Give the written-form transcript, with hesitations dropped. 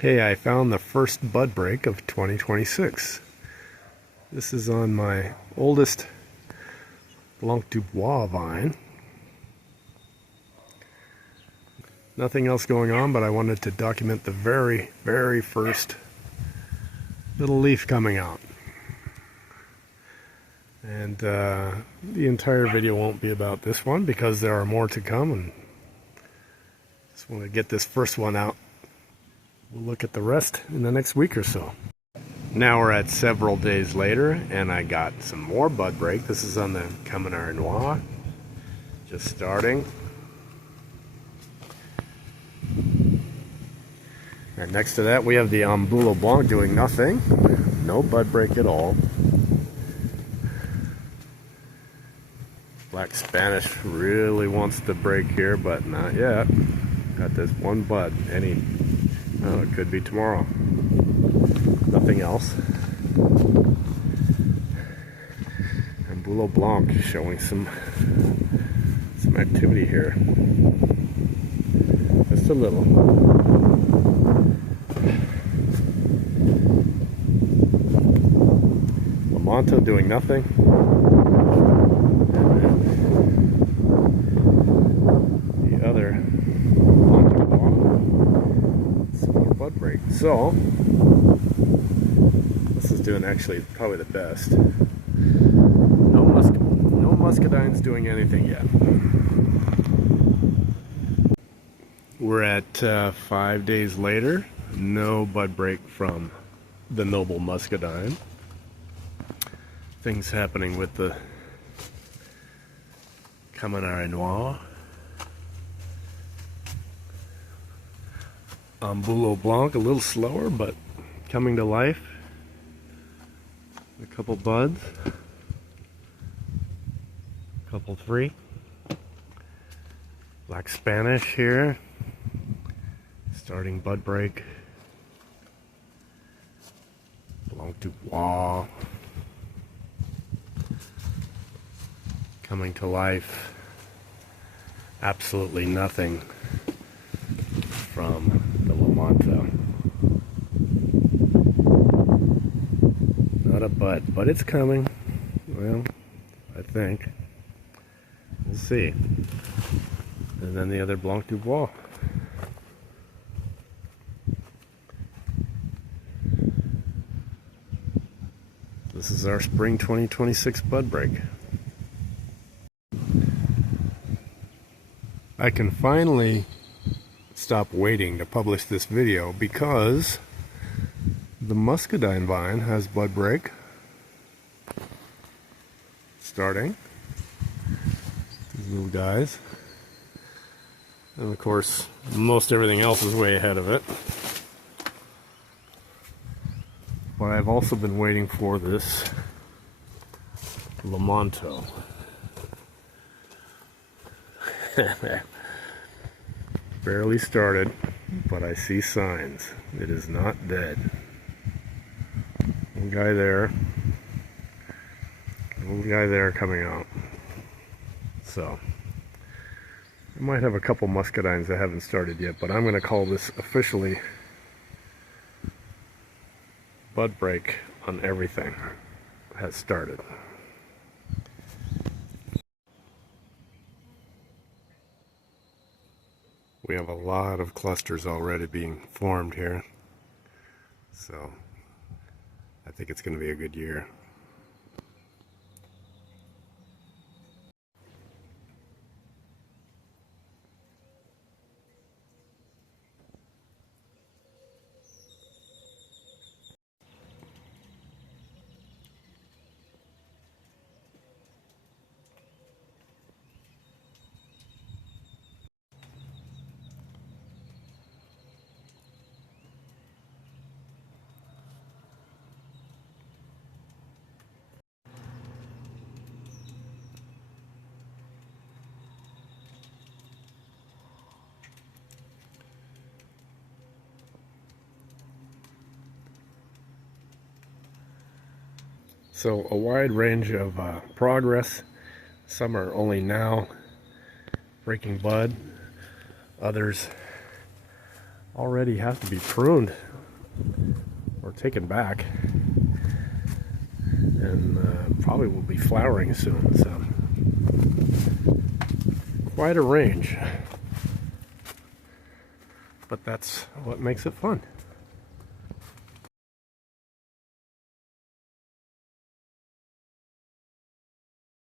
Hey, I found the first bud break of 2026. This is on my oldest Blanc du Bois vine. Nothing else going on, but I wanted to document the very first little leaf coming out. And the entire video won't be about this one because there are more to come, and just want to get this first one out. We'll look at the rest in the next week or so. Now we're at several days later, and I got some more bud break. This is on the Camminare Noir, just starting. And next to that we have the Ambulo Blanc doing nothing. No bud break at all. Black Spanish really wants to break here, but not yet. Got this one bud. Oh, it could be tomorrow. Nothing else. Ambulo Blanc showing some activity here. Just a little. Lomanto doing nothing. And then the other Blanc du Bois. Some more bud break. So this is doing actually probably the best. No muscadine's doing anything yet. We're at 5 days later. No bud break from the Noble Muscadine. Things happening with the Camminare Noir. Ambulo Blanc a little slower, but coming to life. A couple buds. Couple three. Black Spanish here. Starting bud break. Blanc du Bois. Coming to life. Absolutely nothing from the Lomanto. Not a bud, but it's coming. Well, I think. We'll see. And then the other Blanc du Bois. This is our spring 2026 bud break. I can finally stop waiting to publish this video because the muscadine vine has bud break starting. These little guys. And of course, most everything else is way ahead of it. But I've also been waiting for this Lomanto. Barely started, but I see signs. It is not dead. One guy there. One guy there coming out. So, I might have a couple muscadines that haven't started yet, but I'm going to call this officially bud break on everything has started. We have a lot of clusters already being formed here, so I think it's going to be a good year. So a wide range of progress. Some are only now breaking bud. Others already has to be pruned or taken back, and probably will be flowering soon. So quite a range, but that's what makes it fun.